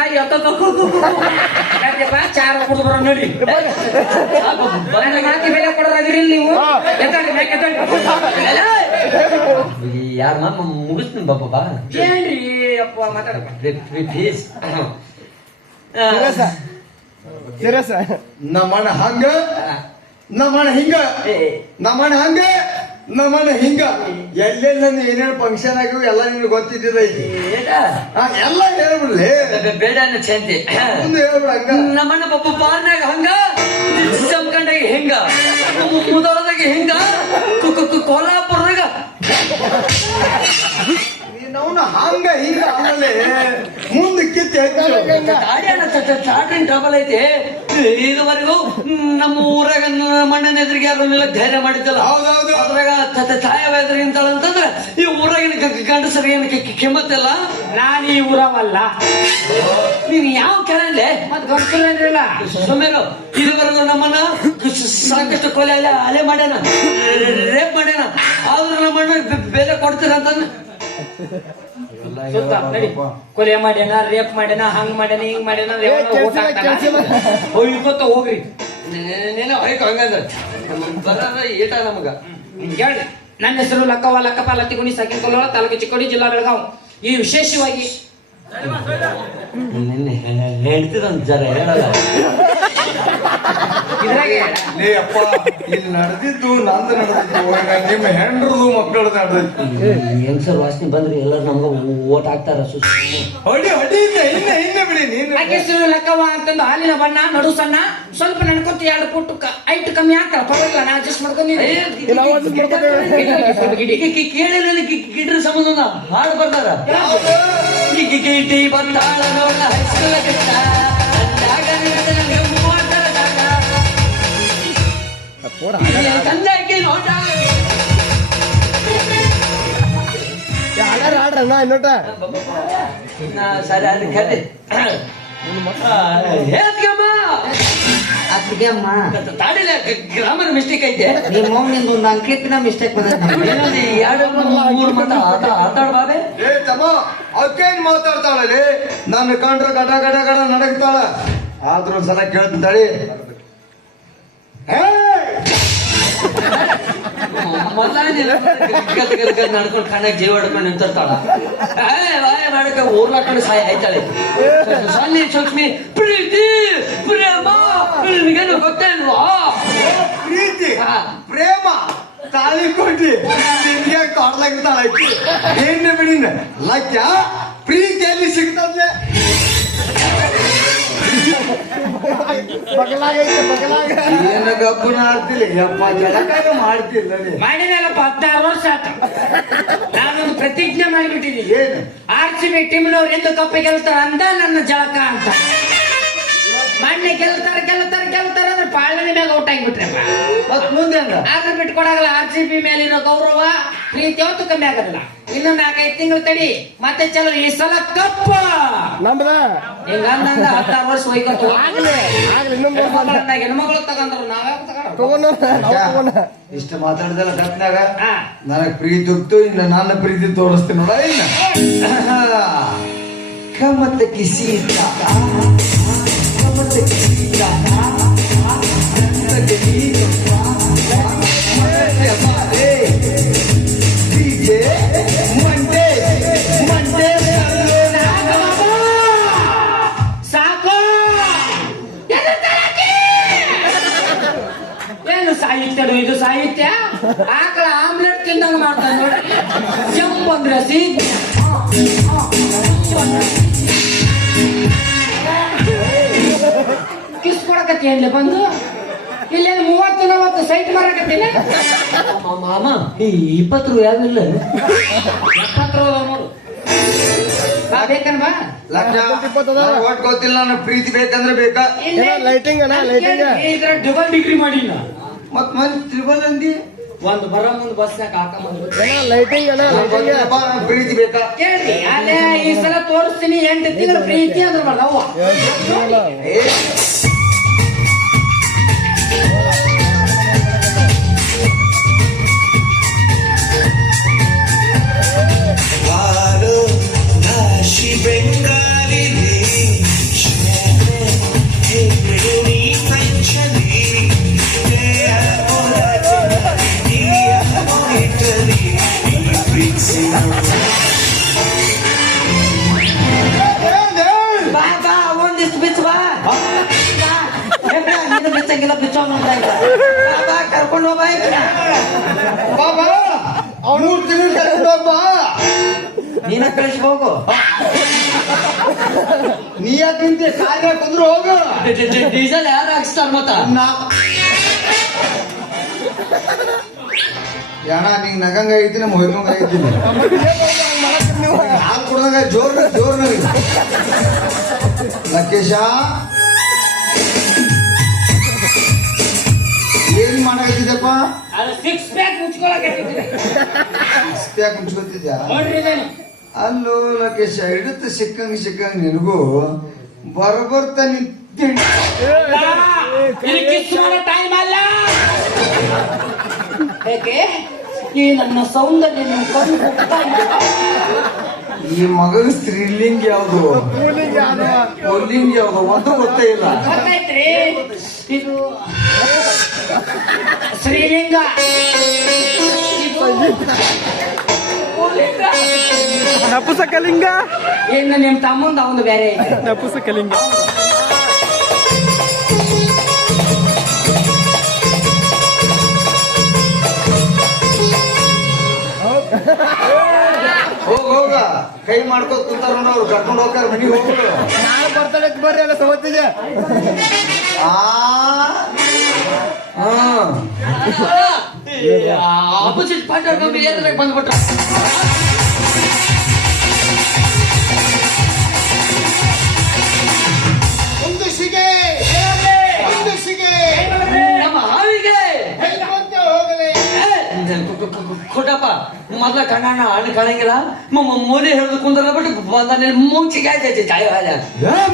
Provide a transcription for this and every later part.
ಬಾಯಿ ಚಾರ ಕುಡ್ದು ಬರೋ ನೋಡಿ ಮಾತಿ ಬೆಲೆ ಕೊಡೋದಿರಿ ನೀವು ಯಾರ ಮುಗಿಸ್ತೀನಿ ಬಾಬಾ ಏನ್ರಿ ಅಪ್ಪ ಮಾತಾಡಪ್ಪ ಪ್ಲೀಸ್ ನಮ್ಮಣ್ಣ ಹಂಗ ನಮ್ಮಣ್ಣ ಹಿಂಗ ನಮ್ಮಣ್ಣ ಹಂಗ ನಮ್ಮಣ್ಣ ಹಿಂಗ ಎಲ್ಲೆಲ್ಲ ಏನೇನು ಫಂಕ್ಷನ್ ಆಗಿವು ಎಲ್ಲ ನಿಮ್ಗೆ ಗೊತ್ತಿದ್ದಿದ ಎಲ್ಲ ಹೇಳ್ಬಿಡ್ಲಿ ಬೇಡ ಅನ್ನೋ ಚಂತಿ ಮುಂದೆ ಹೇಳ್ಬಿಡ ಹಂಗ ನಮ್ಮಣ್ಣ ಪಾಪ ಬಾರ್ನಾಗ ಹಂಗ ಜಮ್ಕಂಡಾಗ ಹಿಂಗ ಮುದೋಳದಾಗ ಹಿಂಗ ಕೋಲಾಪುರದಾಗ ಅವನು ಹಂಗ ಹಿಂಗ ಆಮೇಲೆ ಮುಂದಕ್ಕೆ ಚಾಟ್ರಿನ್ ಟ್ರಬಲ್ ಐತಿ ಇದುವರೆಗೂ ನಮ್ಮ ಊರಾಗ ಮಣ್ಣನ ಎದುರಿಗೆ ಯಾರನ್ನೆಲ್ಲ ಧೈರ್ಯ ಮಾಡಿದ್ದಲ್ಲ ಅದ್ರಾಗ ಛಾಯಾವ ಎದುರಿಗಿಂತಂದ್ರೆ ಈ ಊರಾಗಿನ ಗಂಡಸರಿಗೆ ಏನು ಕಿಮ್ಮತ್ತಿಲ್ಲ. ನಾನು ಈ ಊರವಲ್ಲ, ನೀನ್ ಯಾವ ಕೆಳಂದೆ ಮತ್ ಗೊತ್ತಿಲ್ಲ ಸುಮೇರು ಇದುವರೆಗೂ ನಮ್ಮನ್ನ ಸಾಕಷ್ಟು ಕೊಲೆ ಅಲೆ ಮಾಡ್ಯಾನ, ರೇಪ್ ಮಾಡ್ಯಾನ, ಆದ್ರೂ ನಮ್ಮಣ್ಣ ಬೆಲೆ ಕೊಡ್ತೀರಂತಂದ್ರೆ ಕೊಲೆ ಮಾಡ್ಯಾನ, ರೇಪ್ ಮಾಡ್ಯಾನ, ಹಂಗ್ ಮಾಡ್ಯಾನ, ಹಿಂಗ್ ಮಾಡ್ಯಾನ, ಇವತ್ತು ಹೋಗ್ರಿ ನೀನು ಹೊಯ್ಕ ಹಂಗಂದ್ರೆ ಬರ ಏಟ ನಮಗ ಹೇಳಿ. ನನ್ನ ಹೆಸರು ಲಕ್ಕವ್ವ ಲಕ್ಕಪ್ಪ ಲತ್ತಿಗುಣಿ ಸಾಕಿನಕೊಲ್ಲೋಳ, ತಾಲೂಕು ಚಿಕ್ಕೋಡಿ, ಜಿಲ್ಲಾ ಬೆಳಗಾವ್. ಈ ವಿಶೇಷವಾಗಿ ಹೇಳ್ತಿದಂತ ಜರ ಹೇಳಲ್ಲ ಇದ್ರಾಗೆ ಅಪ್ಪ ಇಲ್ಲಿ ನಡೆದಿದ್ದು ನಂದು ನಡೆದಿದ್ದು ನಿಮ್ಮ ಹೆಂಡ್ರದು ಮಕ್ಕಳದು ನಡೆದಿತ್ತು. ಹೆಂಗಸರ್ ವಾಸನೆ ಬಂದ್ರೆ ಎಲ್ಲರೂ ನಮ್ಗ ಓಟ್ ಹಾಕ್ತಾರ. ಹೊಡಿ ಹೊಡಿ ಹಿಂದೆ ಬಿಡಿ ನೀನು. ಹೆಸರು ಲಕ್ಕವ್ವ ಅಂತಂದು ಹಾಲಿನ ಬಣ್ಣ, ನಡು ಸಣ್ಣ, ಸ್ವಲ್ಪ ನಡ್ಕೊತ 2 ಫುಟ್ ಐಟ್ ಕಮ್ಮಿ ಆಗ್ತಾರ, ಪರವಾಗಿಲ್ಲ, ನಾ ಅಡ್ಜಸ್ಟ್ ಮಾಡ್ಕೊಂಡಿದ್ದೀನಿ. ಕೇಳಿಲ್ಲ ಗಿಡ್ರ ಸಂಬಂಧ ಹಾಡು ಬರ್ತಾರ. ಗಿಟಿ ಬಂದಾಳ ನೋಡ ಹೈಸ್ಕೂಲ ಗಿಟ್ಟ ತಂದಾಕಿ ನೋಟ ಸರಿ ಅದು ಕತೆ ಹೇಳ್ಕಮ್ಮ ತಾಡಿಲ್ಲ ಗ್ರಾಮರ್ ಮಿಸ್ಟೇಕ್ ಐತೆ. ನಿಮ್ಮ ನಿಂದು ಒಂದು ಅಂಕ್ಲಿಪ್ಪಿನ ಮಿಸ್ಟೇಕ್ ಬಂದೈತೆ. 2-3 ಮಾತ ಆತಾಡ ಬಾಬೆ. ಏ ತಮ್ಮ ಅಕ್ಕೇನ್ ಮಾತಾಡ್ತಾಳಲ್ಲಿ, ನನ್ನ ಕಂಡ್ರೆ ಗಡ ಗಡ ಗಡ ನಡಗ್ತಾಳ. ಆದ್ರೂ ಒಂದ್ಸಲ ಕೇಳ್ತಾಳಿ, ನಡ್ಕೊಂಡು ಕಣ್ಣಾಗ ಜೀವ ಹೊಡ್ಕೊಂಡು ನಿಂತಿರ್ತಾಳ. ಮಾಡಕ್ಕೆ ಊರ್ಲಾಕೊಂಡು ಸಾಯ ಆಯ್ತಾಳೆ. ಸನ್ನಿ ಸೂಕ್ಷ್ಮಿ ಪ್ರೀತಿ ಪ್ರೇಮ ನಿಮಗೇನು ಗೊತ್ತೇಲ್ವಾ? ಪ್ರೀತಿ ಪ್ರೇಮ ತಾಳಿ ಕೊಟ್ಟಿ ನಿನ್ಗೆ ಕಾಡ್ಲಾಗಿರ್ತಾಳ. ಏನ್ ಬಿಡಿನ ಲಕ್ಯ ಪ್ರೀತಿ ಎಲ್ಲಿ ಸಿಗ್ತದೆ? ಏನ ಗಬ್ಬನ ಆಡ್ತಿಲ್ಲ ಯಪ್ಪ, ಜಲಕಾಗ ಮಾಡ್ತಿಲ್ಲ ಮಾಡಿನಲ್ಲಪ್ಪ 16 ವರ್ಷ ಆತ. ನಾನೊಂದು ಪ್ರತಿಜ್ಞೆ ಮಾಡಿಬಿಟ್ಟಿದ್ದೀನಿ, ಏನು RCB ಟೀಮ್ನವ್ರು ಎಂದು ಕಪ್ಪೆ ಗೆಲ್ತಾರ ಅಂದ ನನ್ನ ಜಳಕ ಅಂತ. ಮೊನ್ನೆ ಗೆಲ್ತಾರ ಅಂದ್ರೆ ಪಾಲನೆ ಮ್ಯಾಗ ಔಟ್ ಆಗಿಬಿಟ್ರಪ್ಪ. ಮತ್ ಮುಂದೆ ಆದ್ರೆ ಬಿಟ್ಕೊಡಾಗಲ್ಲ. RCB ಮೇಲಿರೋ ಗೌರವ ಪ್ರೀತಿ ಯಾವತ್ತು ಕಮ್ಮಿ ಆಗೋದಿಲ್ಲ. ಇನ್ನು 4-5 ತಿಂಗಳು ತಡಿ, ಮತ್ತೆ ಚಲೋ ಈ ಸಲ ಕಪ್ಪ ಹಿಂಗಂದ 16 ವರ್ಷ ಹೋಯ್ಕೊತ ಹೆಣ್ಮಗಳು ತಗೊಂಡ್ರು, ನಾವ್ಯಾವ ಇಷ್ಟ ಮಾತಾಡಿದಲ್ಲ ಕತ್ನಾಗ ನನಗ್ ಪ್ರೀತಿ ಹೋಗ್ತು. ಇನ್ನು ನನ್ನ ಪ್ರೀತಿ ತೋರಿಸ್ತೀನಿ ನೋಡ. ಇನ್ನ ಕಮತ ಕಿಸಿ ಸಾಕು. ಏನು ಸಾಹಿತ್ಯ ಇದು? ಸಾಹಿತ್ಯ ಆಕಳ ಆಮ್ಲೆಟ್ ತಿಂದಂಗ ಮಾಡ್ತಾನೆ ನೋಡಿ. ಜಂಪ್ ಅಂದ್ರೆ ಕಿಸ್ ಕೊಡಕತ್ತಿ ಅಲ್ಲಿ ಬಂದು ಇಲ್ಲಿ 30-40 ಸೈಟ್ ಮಾರಕತ್ತೀನಿ. ಮಾಮ 20 ರೂ ಯಾವಿಲ್ಲ 70 ನೋಡು. ಬಾ ಬೇಕನ್ ಬಾ. ಒಟ್ ಗೊತ್ತಿಲ್ಲ, ನನಗೆ ಪ್ರೀತಿ ಬೇಕಂದ್ರೆ ಬೇಕಾ? ಲೈಟಿಂಗ್ ಇದ್ರ ಡಬಲ್ ಡಿಗ್ರಿ ಮಾಡಿಲ್ಲ. ಮತ್ ಮಂದಿ ತ್ರಿಬಲ್ ಅಂದಿ ಒಂದು ಬರ ಮುಂದ್ ಬಸ್ನಾಗ ಹಾಕ ಲೈಟಿಂಗ್ ಪ್ರೀತಿ ಬೇಕಾ? ಕೇಳ್ರಿ ಅಲ್ಲೇ ಈ ಸಲ ತೋರಿಸ್ತೀನಿ 8 ತಿಂಗಳು ಪ್ರೀತಿ ಅಂದ್ರೆ ಬರ್ದವ್ವ. ಬೆಂಗಾಲಿ ಬಿಚ್ಚೋಣ ಕರ್ಕೊಂಡು ಹೋಗ ಬಾಬಾ ಅವನು 3 ತಿಂಗಳು ಕರ್ಕೊಂಡು ಬಾ. ನೀನ ಕಳಿಸಿ ಹೋಗು. ನೀ ಯಾಕೆ ನಿಂತೆ ಕಾಯ್ದೆ ಕುಂದ್ರು ಹೋಗು. ಡೀಸೆಲ್ ಯಾರು ಹಾಕ್ಸ್ತಾರ ಮತ್ತ ಯಾಣ ನಿಂಗ್ ನಗಂಗ ಐತಿ ನಮ್ಮ ಹೊಯ್ಕೊಂಗ ಐತೀನಿ ಹಾಲು ಕುಡ್ದಂಗ ಜೋರ್ ಲಕ್ಕೇಶ ಏನ್ ಮಾಡಕತ್ತಿದ್ದಪ್ಪ? ಅದು 6 ಪ್ಯಾಕ್ ಮುಚ್ಕೊಳಕ್ಕೆ ಯಾಕೆ ಮುಚ್ಕೋತಿದ್ಯಾ? ನೋಡ್ರಿ ಇದನ್ನು. ಅಲ್ಲೋ ಲಕ್ಕೇಶ ಹಿಡಿತ ಸಿಕ್ಕಂಗ್ ನಿನಗೂ ಬರ್ಬರ್ತ ನಿಂತಿ ಇದು ಕಿಸ್ ಮಾಡೋ ಟೈಮ್ ಅಲ್ಲ. ಯಾಕೆ ಈ ನನ್ನ ಸೌಂದರ್ಯ ನೀವು ಕಣ್ಣು ಹೋಗ್ತಾ ಇಲ್ಲ. ಈ ಮಗನ ಸ್ತ್ರೀಲಿಂಗ ಯಾವ್ದು ಪುಲ್ಲಿಂಗ ಯಾವ್ದು ಒಂದು ಗೊತ್ತೇ ಇಲ್ಲ. ಗೊತ್ತಾಯ್ತ್ರಿ? ಇದು ಶ್ರೀಲಿಂಗ, ಇದು ಪುಲ್ಲಿಂಗ. ನಪುಸಕಲಿಂಗ ಇನ್ನು ನಿಮ್ ತಮ್ಮಂದ ಅವನು ಬೇರೆ ಐತೆ. ನಪುಸಕಲಿಂಗ ಹೋಗ ಕೈ ಮಾಡ್ಕೋತ ಕುಂತಾರ ಅವ್ರು ಕರ್ಕೊಂಡು ಹೋಗ್ತಾರ ಮನಿಗೆ ಹೋಗ್ರು. ನಾಳೆ ಬರ್ತಡೇ ಬರ್ರಿ ಎಲ್ಲ ಸವತ್ತಿದೆ. Opposite party ಎದುರಾಗ ಬಂದ್ಬಿಟ್ರ. ನಮ್ಮ ಹಾವಿಗೆ ಕೊಟ್ಟಪ್ಪ ಮೊದ್ಲ ಕಣ್ಣಣ್ಣ ಹಣ್ಣು ಕಾಣಂಗಿಲ್ಲ. ಮೋದಿ ಹೇಳುದು ಕುಂದಲ್ಲ ಬಿಟ್ಟು ಬಂದ ಮುಂಚಿಗೆ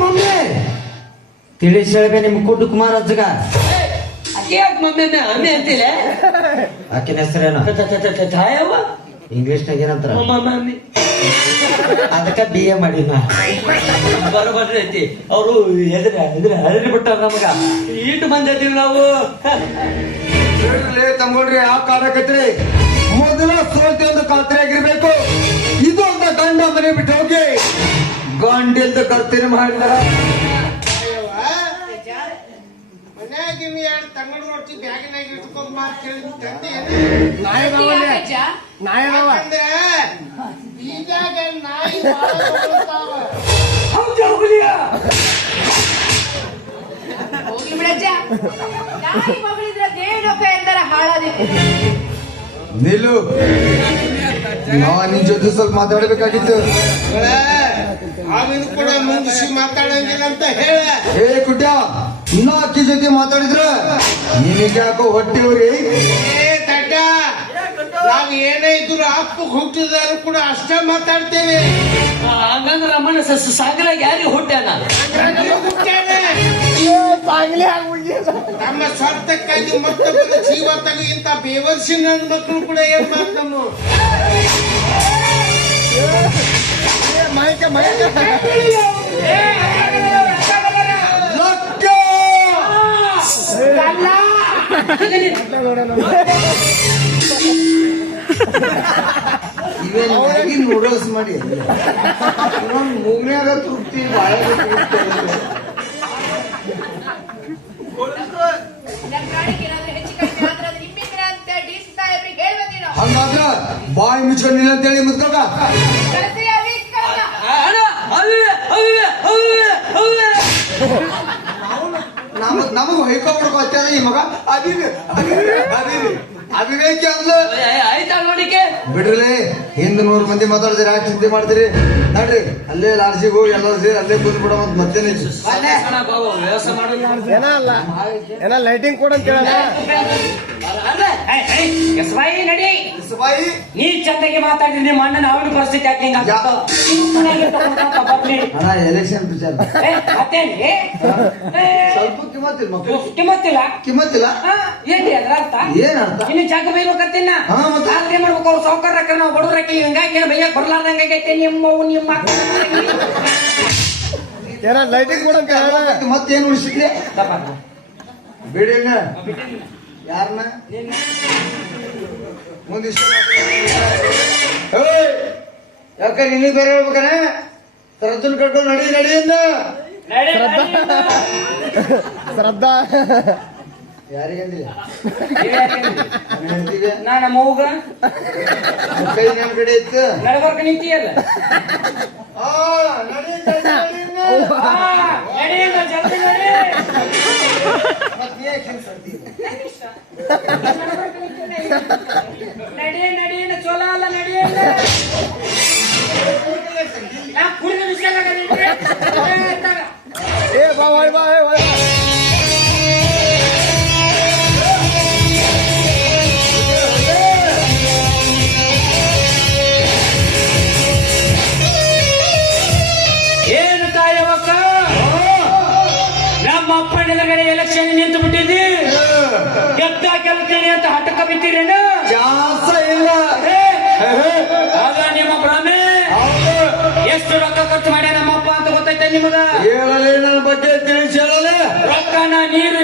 ಮಮ್ಮಿ ತಿಳಿಸಿ ಹೇಳ್ಬೇ ನಿಮ್ ಕುಡ್ಡು ಕುಮಾರ್ ಅಜ್ಜಗ. ಯಾಕೆ ಮಮ್ಮಿ ಅಮ್ಮಿ ಅಂತಿಲ್ಲ? ಆಕಿನ ಹೆಸರೇನು? ಛಾಯವ್ವ ಇಂಗ್ಲಿಷ್ನಾಗ ಏನಂತಾರ? ಮಮ್ಮಿ ಅದಕ್ಕ BA ಮಾಡಿನ. ಬರೋಬರ್ರಿ ಐತಿ. ಅವರು ಹಳರಿ ಬಿಟ್ಟಾರ ನಮಗ. ಇಟ್ಟು ಮಂದಿ ಇದೀವಿ ನಾವು. ತಮ್ಗೊಳ್ರಿ ಆ ಕಾಲಕತ್ರಿ ಮೊದಲ ಸೋತಿ ಒಂದು ಖಾತ್ರಿ ಆಗಿರ್ಬೇಕು. ಇದು ಒಂದು ಗಂಡ ಮನೆ ಬಿಟ್ಟು ಹೋಗಿ ಗಂಡಿಲ್ದ ಕರ್ತೀನಿ ಮಾಡಿದಾರ. ಮನ್ಯಾಗಿನ 2 ತಂಗಡ ರೊಟ್ಟಿ ಬ್ಯಾಗಿನಾಗ ಇಟ್ಕೊಂಡ್ ಮಾತು ಕೇಳಿದ್ ತಂದೆ ಯಾಕಂದ್ರೆ ಬೀಜಾಗ ನಾಯಿ ಹೋಗ್ಲಿ ಬಿಡಜ್ಜ. ನಾಯಿ ಮಗಳಿದ್ರೆ ದೇವಲೋಕ ಎಂದರೆ ಹಾಳಾದಿತ್ತು. ನಿಲ್ಲು, ನಿನ್ ಜೊತೆ ಸ್ವಲ್ಪ ಮಾತಾಡ್ಬೇಕಾಗಿತ್ತು. ಅವಿನ ಕೂಡ ಮುಂದಿಸಿ ಮಾತಾಡಂಗಿಲ್ಲ ಅಂತ ಹೇಳ. ಏ ಕುಟ್ಯ, ಇನ್ನ ಅಕ್ಕಿ ಜೊತೆ ಮಾತಾಡಿದ್ರ ನಿನಗೆ ಯಾಕೋ ಹೊಟ್ಟೆವ್ರಿ? ಏ ತಡ್ಡ, ನಾವ್ ಏನೇ ಇದ್ರು ಅಪ್ಪ ಹುಟ್ಟಿದಾರು ಕೂಡ ಅಷ್ಟೇ ಮಾತಾಡ್ತೇವೆ. ಹಂಗಂದ್ರ ರಮಣ ಸಾಗರಾಗ ಯಾರಿಗೆ ಹುಟ್ಟ್ಯಾನ? ನಮ್ಮ ಸ್ವಾರ್ಥಕ್ಕಾಗಿ ಮತ್ತೊಬ್ಬರ ಜೀವ ತಗೋ ಇಂತ ಬೇವರ್ಸಿ ನನ್ನ ಮಕ್ಕಳು ಕೂಡ ಏನ್ ಮಾತು ನಮ್ಮ ಇವೇನ್ ನೂಡಲ್ಸ್ ಮಾಡಿ ಮೂಗ್ನ್ಯಾಗ ತೃಪ್ತಿ ಬಾಳ ಹಂಗಾದ್ರ ಬಾಯಿ ಮುಚ್ಕೊಂಡಿಲ್ಲ ಅಂತೇಳಿ ಮುದ್ಕೋಗ ನಮಗ್ ಹೊಯ್ಕೊಬಿಡ್ಕೊ ಅತ್ಯಾದ ಈ ಮಗ ಅವಿವೇಕ ಅಂದ್ಲ. ಆಯ್ತಾ ನೋಡಿಕೆ ಬಿಡ್ರಲಿ, ಹಿಂದ್ 100 ಮಂದಿ ಮಾತಾಡಿದ್ರೆ ಯಾಕೆ ಚಿಂತೆ ಮಾಡ್ತೀರಿ? ನಡ್ರಿ ಅಲ್ಲೇ ಲಾಡ್ಜಿಗೆ ಹೋಗಿ ಎಲ್ಲರೂ ಸೇರಿ ಅಲ್ಲೇ ಕೂತ್ ಬಿಡ ಮತ್ ಮತ್ತೇನೆ ವ್ಯವಸ್ಥೆ ಮಾಡೋದು ಏನ ಲೈಟಿಂಗ್ ಕೂಡ ಅಂತ ಹೇಳಲ್ಲ. ಕೆಸವಾಯಿ ನಡಿ. ಬಾಯಿ ನೀ ಚಂದಾಗಿ ಮಾತಾಡಿದ್ರೆ ನಿಮ್ಮ ಅಣ್ಣನ ಅವನ ಪರಿಸ್ಥಿತಿ ಯಾಕೆ ಹಿಂಗ ಅಣ್ಣ ಎಲೆಕ್ಷನ್ ವಿಚಾರ ಮತ್ತೇನ್ರಿ? ಸ್ವಲ್ಪ ಕಿಮ್ಮತ್ತಿಲ್ಲ ಮಕ್ಕಳು, ಕಿಮ್ಮತ್ತಿಲ್ಲ. ಕಿಮ್ಮತ್ತಿಲ್ಲ. ಏನ್ರಿ ಅದ್ರ ಅರ್ಥ? ಏನ್ ಅರ್ಥ? ಇನ್ನು ಜಾಗ ಬೈಬೇಕತ್ತಿನ ಹಾ, ಮತ್ತೆ? ಆದ್ರೆ ಮಾಡ್ಬೇಕು. ಅವ್ರು ಸಾವುಕಾರಕ್ಕ ನಾವು ಬಡವ್ರಕ್ಕೆ ಹಿಂಗಾಗಿ ಬೈಯಕ್ ಬರ್ಲಾರ್ದಂಗ ಆಗೈತೆ. ನಿಮ್ಮ ಏನ ಲೈಟಿಂಗ್ ಕೂಡ ಅಂತ ಹೇಳಲ್ಲ. ಮತ್ತೇನು ಉಳಿಸಿದ್ರಿ ಬಿಡಿನ ಯಾರನ್ನ ಮುಂದಿಷ್ಟ ಯಾಕ ನಿನಗೆ ಬೇರೆ ಹೇಳ್ಬೇಕನ? ಸರಜನ್ ಕರ್ಕೊಂಡು ನಡಿ ಅಂದ. ಶ್ರದ್ಧಾ ಯಾರಿಗಂದಿಲ್ಲ ನಾ ನಮ್ಮ ಅವ್ಗ ಕೈ ನಮ್ ಕಡೆ ಇತ್ತು ನಡಬರ್ಕ ನಿಂತಿಯಲ್ಲ ಆ, ನಡಿ, ನಡಿ, ನಡಿ, ನಡಿ. ನಡೀಲ್ಲ ಜಲ್ದಿ ನಡಿ ಮತ್ತ್ ನೀ ಯಾಕ್ ಹಿಂಗ್ ಸರ್ತಿ? ನಡಿ ಚಲೋ ಅಲ್ಲ ನಡಿಯಲ್ಲ ನಾ ಕುಡಿದ ವಿಷಯ ಏ ಬಾ ಹೋಯ್ ಬಾ ಏ ಹೋಯ್ ಬಾ ಏನು ತಾಯವಕ್ಕ ನಮ್ಮ ಅಪ್ಪನ ಎದುರುಗಡೆ ಎಲೆಕ್ಷನ್ ನಿಂತು ಬಿಟ್ಟಿದ್ದಿ ಗೆದ್ದ ಗೆಲ್ತೀನಿ ಅಂತ ಹಠಕ ಬಿತ್ತೀರೇನು ಚಾನ್ಸ ಇಲ್ಲ ಆಗ ನಿಮ್ಮ ಭ್ರಮೆ ಎಷ್ಟು ರೊಕ್ಕ ಖರ್ಚು ಮಾಡ್ಯ ನಮ್ಮಪ್ಪ ಅಂತ ಗೊತ್ತೈತೆ ನಿಮಗ ಹೇಳಲೇ ನನ್ನ ಬಗ್ಗೆ ತಿಳಿಸಿ ಹೇಳಲೇ ರೊಕ್ಕನ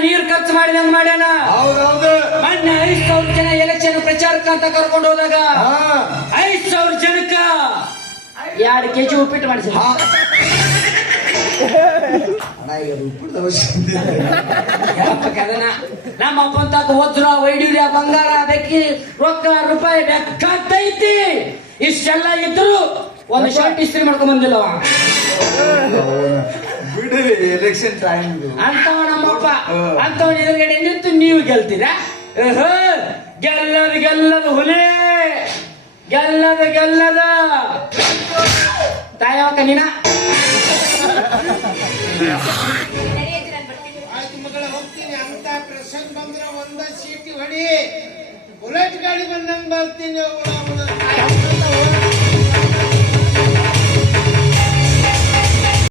ನೀರು ಖರ್ಚು ಮಾಡಿದಂಗ ಮಾಡ್ಯಾನ ಹೌದೌದು ಮೊನ್ನೆ 5,000 ಜನ ಎಲೆಕ್ಷನ್ ಪ್ರಚಾರಕ್ಕ ಅಂತ ಕರ್ಕೊಂಡು ಹೋದಾಗ ಹಾ 5,000 ಜನಕ್ಕ 2 ಕೆಜಿ ಉಪ್ಪಿಟ್ಟು ಮಾಡಿಸಿದ ಅಣ್ಣ ಈಗ ಉಪ್ಪಿಟ್ಟು ಅವಶ್ಯ ನಮ್ಮ ಅಪ್ಪಂತ ವಜ್ರ ವೈಡೂರ್ಯ ಬಂಗಾರ ಬೆಕ್ಕಿ ರೊಕ್ಕ ರೂಪಾಯಿ ಬೇಕಾಗ್ತೈತಿ ಇಷ್ಟೆಲ್ಲ ಇದ್ರು ಒಂದು ಶರ್ಟ್ ಇಸ್ತ್ರಿ ಮಾಡ್ಕೊಂಡ್ ಬಂದಿಲ್ಲವ ಬಿಡ್ರಿ ಎಲೆಕ್ಷನ್ ಟೈಮ್ ಅಂತವ ನಮ್ಮಪ್ಪ ಅಂತವನ ಎದುರುಗಡೆ ನಿಂತು ನೀವು ಗೆಲ್ತೀರಾ ಗೆಲ್ಲದ ಹುಲಿ ಗೆಲ್ಲದ ತಾಯವಕ್ಕ ನೀನ ಆಯ್ತು ಮಗಳ ಹೋಗ್ತೀನಿ ಅಂತ ಪ್ರಸಂಗ ಬಂದ್ರೆ ಒಂದ ಸೀಟಿ ಹೊಡಿ ಬುಲೆಟ್ ಗಾಡಿ ಬಂದಂಗ ಬರ್ತೀನಿ ಅವ್ಳ